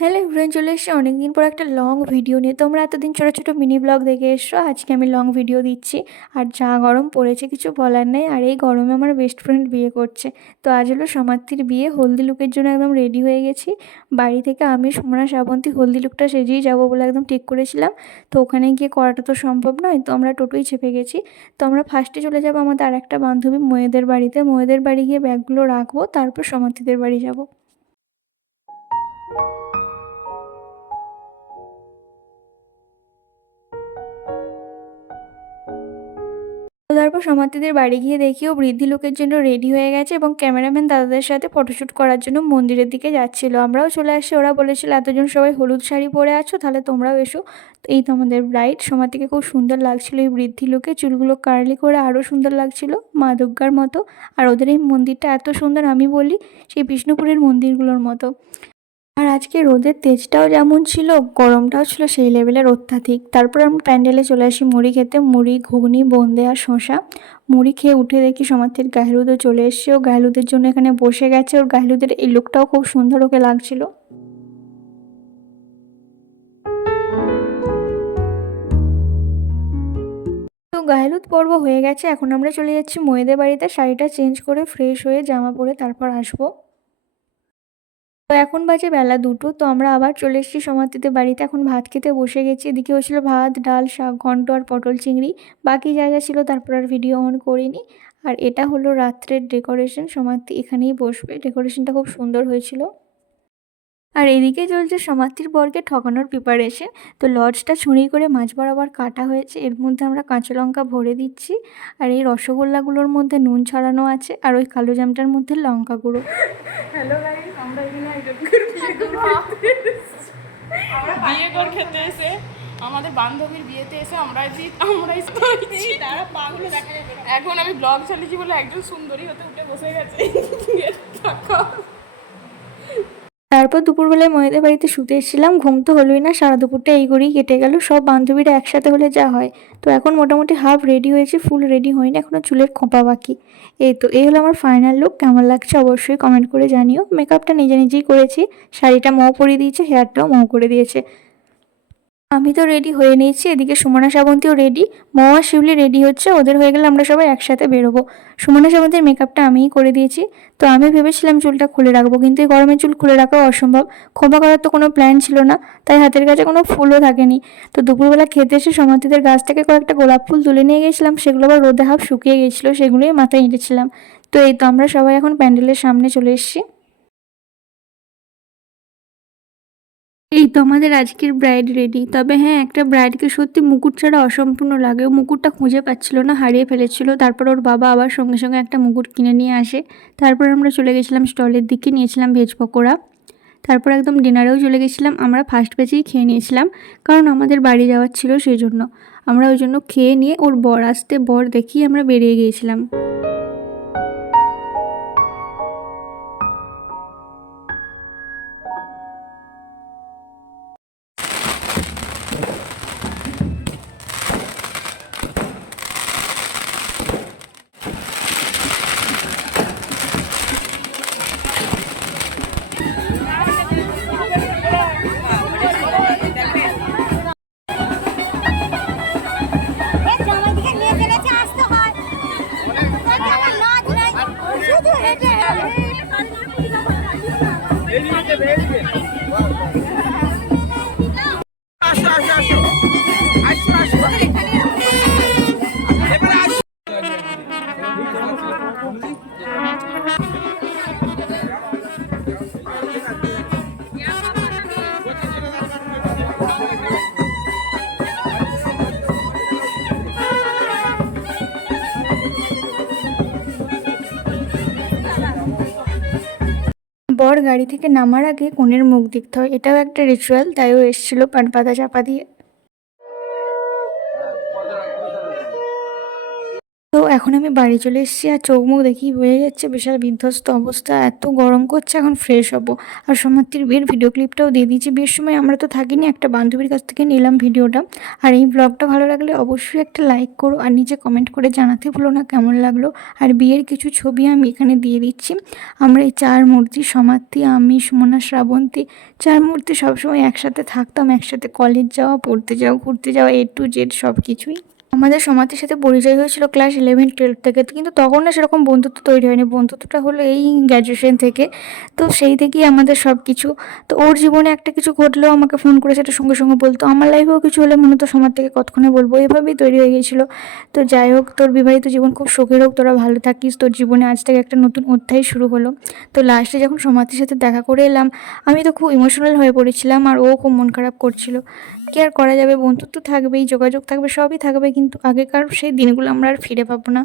Hello everyone, চলে এসেছি অনেকদিন পর একটা লং ভিডিও নিয়ে। তোমরা এতদিন ছোটো ছোটো মিনি ব্লগ দেখে এসছো, আজকে আমি লং ভিডিও দিচ্ছি। আর যা গরম পড়েছে কিছু বলার নেই, আর এই গরমে আমার বেস্ট ফ্রেন্ড বিয়ে করছে। তো আজ হলো সমাপ্তির বিয়ে, হলদি লুকের জন্য একদম রেডি হয়ে গেছি। বাড়ি থেকে আমি, সুমনা, শ্রাবন্তী হলদি লুকটা সেজেই যাব বলে একদম ঠিক করেছিলাম। তো ওখানে গিয়ে করাটা তো সম্ভব নয়, তো আমরা টোটোই চেপে গেছি। তো আমরা ফার্স্টে চলে যাব আমাদের আর একটা বান্ধবী, ময়েদের বাড়িতে। ময়েদের বাড়ি গিয়ে ব্যাগগুলো রাখব, তারপর সমাপ্তিদের বাড়ি যাব। তারপর সমাপ্তিদের বাড়ি গিয়ে দেখিও বৃদ্ধি লোকের জন্য রেডি হয়ে গেছে এবং ক্যামেরাম্যান দাদাদের সাথে ফটোশ্যুট করার জন্য মন্দিরের দিকে যাচ্ছিল। আমরাও চলে আসছি ওরা বলেছিল, এতজন সবাই হলুদ শাড়ি পরে আছো, তাহলে তোমরাও এসো। এই তো আমাদের ব্রাইড সমাধিকে খুব সুন্দর লাগছিল। এই বৃদ্ধি লোকে চুলগুলো কার্লি করে আরও সুন্দর লাগছিল মা দুর্গার মতো। আর ওদের এই মন্দিরটা এত সুন্দর, আমি বলি, সেই বিষ্ণুপুরের মন্দিরগুলোর মতো। আর আজকে রোদের তেজটাও যেমন ছিল, গরমটাও ছিল সেই লেভেলের অত্যাধিক। তারপর আমরা প্যান্ডেলে চলে আসি মুড়ি খেতে। মুড়ি, ঘুগনি বোঁদে আর শশা মুড়ি খেয়ে উঠে দেখি সমাধির গাহলুদও চলে এসছে। ও গাহলুদের জন্য এখানে বসে গেছে। ওর গাহলুদের এই লুকটাও খুব সুন্দর ওকে লাগছিল। তো গায়েলুদ পর্ব হয়ে গেছে। এখন আমরা চলে যাচ্ছি ময়েদের বাড়িতে। শাড়িটা চেঞ্জ করে ফ্রেশ হয়ে জামা পরে তারপর আসব। তো এখন বাজে বেলা দুটো, তো আমরা আবার চলে এসেছি সমাধিতে বাড়িতে। এখন ভাত খেতে বসে গেছি। এদিকে হচ্ছিল ভাত, ডাল, শাক, ঘন্ট আর পটল চিংড়ি। বাকি যা যা ছিল তারপর আর ভিডিও অন করিনি। আর এটা হলো রাত্রের ডেকোরেশন সমাধি এখানেই বসবে। ডেকোরেশনটা খুব সুন্দর হয়েছিল। আর এদিকে চলছে সমাধির বর্গে ঠকানোর প্রিপারেশন তো লজটা ছুঁড়ি করে মাছ বরাবর কাটা হয়েছে। এর মধ্যে আমরা কাঁচা লঙ্কা ভরে দিচ্ছি। আর এই রসগোল্লাগুলোর মধ্যে নুন ছড়ানো আছে। আর ওই কালো জামটার মধ্যে লঙ্কা গুঁড়ো। হ্যালো আমরা এখানে একজন বিয়ে করে বিয়ে কর খেতে এসে আমাদের বান্ধবীর বিয়েতে এসে আমরা আমরাই হয়েছি তারা পাগুলো দেখা যাবে এখন আমি ব্লগ চালিয়েছি বলে একজন সুন্দরী হতে উঠে বসে গেছে। তারপর দুপুরবেলায় ময়েদের বাড়িতে শুতে এসেছিলাম। ঘুম তো হলোই না, সারা দুপুরটা এই করেই কেটে গেল। সব বান্ধবীরা একসাথে হলে যা হয়। তো এখন মোটামুটি হাফ রেডি হয়েছে ফুল রেডি হয়নি এখনও চুলের খোঁপা বাকি। এই তো, এই হলো আমার ফাইনাল লুক কেমন লাগছে অবশ্যই কমেন্ট করে জানিও। মেকআপটা নিজে নিজেই করেছি। শাড়িটা মৌ পরিয়ে দিয়েছে হেয়ারটাও মৌ করে দিয়েছে। আমি তো রেডি হয়ে নিয়েছি, এদিকে সুমনা শ্রাবন্তীও রেডি মৌ আর শিউলি রেডি হচ্ছে, ওদের হয়ে গেলে আমরা সবাই একসাথে বেরোবো। সুমনা শ্রাবন্তীর মেকআপটা আমিই করে দিয়েছি, তো আমি ভেবেছিলাম চুলটা খুলে রাখব, কিন্তু এই গরমে চুল খুলে রাখাও অসম্ভব। খোঁপা করার তো কোনো প্ল্যান ছিল না, তাই হাতের কাছে কোনো ফুলও থাকেনি। তো দুপুরবেলা খেতে এসে সমাধিদের গাছ থেকে কয়েকটা গোলাপ ফুল তুলে নিয়ে গেছিলাম সেগুলো আবার রোদে হাফ শুকিয়ে গেছিল সেগুলোই মাথায় এঁটেছিলাম তো এই তো আমরা সবাই এখন প্যান্ডেলের সামনে চলে এসেছি। এই তো আমাদের আজকের ব্রাইড রেডি তবে হ্যাঁ একটা ব্রাইডকে সত্যি মুকুট ছাড়া অসম্পূর্ণ লাগে। ও মুকুটটা খুঁজে পাচ্ছিল না, হারিয়ে ফেলেছিল। তারপর ওর বাবা আবার সঙ্গে সঙ্গে একটা মুকুট কিনে নিয়ে আসে। তারপর আমরা চলে গেছিলাম স্টলের দিকে, নিয়েছিলাম ভেজ পকোড়া। তারপর একদম ডিনারেও চলে গেছিলাম। আমরা ফার্স্ট ব্যাচেই খেয়ে নিয়েছিলাম, কারণ আমাদের বাড়ি যাওয়ার ছিল সেই জন্য। আমরা ওই জন্য খেয়ে নিয়ে ওর বর আসতে বর দেখিয়ে আমরা বেরিয়ে গিয়েছিলাম। শুধু হেঁটে বর গাড়ি থেকে নামার আগে কনের মুখ দেখতে হয়। এটাও একটা রিচুয়াল তাইও এসেছিল পান পাতা চাপা দিয়ে। এখন আমি বাড়ি চলে এসেছি আর চোখ মুখ দেখি হয়ে যাচ্ছে বিশাল বিধ্বস্ত অবস্থা। এত গরম করছে, এখন ফ্রেশ হব। আর সমাপ্তির বিয়ের ভিডিও ক্লিপটাও দিয়ে দিয়েছি। বিয়ের সময় আমরা তো থাকিনি, একটা বান্ধবীর কাছ থেকে নিলাম ভিডিওটা আর এই ব্লগটা ভালো লাগলে অবশ্যই একটা লাইক করো আর নিজে কমেন্ট করে জানাতে ভুলো না কেমন লাগল। আর বিয়ের কিছু ছবি আমি এখানে দিয়ে দিচ্ছি। আমরা এই চার মূর্তি সমাপ্তি আমি, সুমনা, শ্রাবন্তী, চার মূর্তি সবসময় একসাথে থাকতাম, একসাথে কলেজ যাওয়া, পড়তে যাওয়া, ঘুরতে যাওয়া এ টু জেড সব কিছুই আমাদের সমাজের সাথে পরিচয় হয়েছিল ক্লাস ইলেভেন টুয়েলভ থেকে। কিন্তু তখন না সেরকম বন্ধুত্ব তৈরি হয়নি। বন্ধুত্বটা হলো এই গ্র্যাজুয়েশন থেকে। তো সেই থেকেই আমাদের সব কিছু তো ওর জীবনে একটা কিছু ঘটলেও আমাকে ফোন করে সেটা সঙ্গে সঙ্গে বলতো। আমার লাইফেও কিছু হলে মনে তো সমাজ থেকে কতক্ষণে বলব। এভাবেই তৈরি হয়ে গিয়েছিল। তো যাই হোক, তোর বিবাহিত জীবন খুব সুখের হোক, তোরা ভালো থাকিস। তোর জীবনে আজ থেকে একটা নতুন অধ্যায় শুরু হলো। তো লাস্টে যখন সমাধির সাথে দেখা করে এলাম, আমি তো খুব ইমোশনাল হয়ে পড়েছিলাম আর ও খুব মন খারাপ করছিল। কি আর করা যাবে? বন্ধুত্ব থাকবেই, যোগাযোগ থাকবে, সবই থাকবে। কিন্তু আগেকার সেই দিনগুলো আমরা আর ফিরে পাবো না।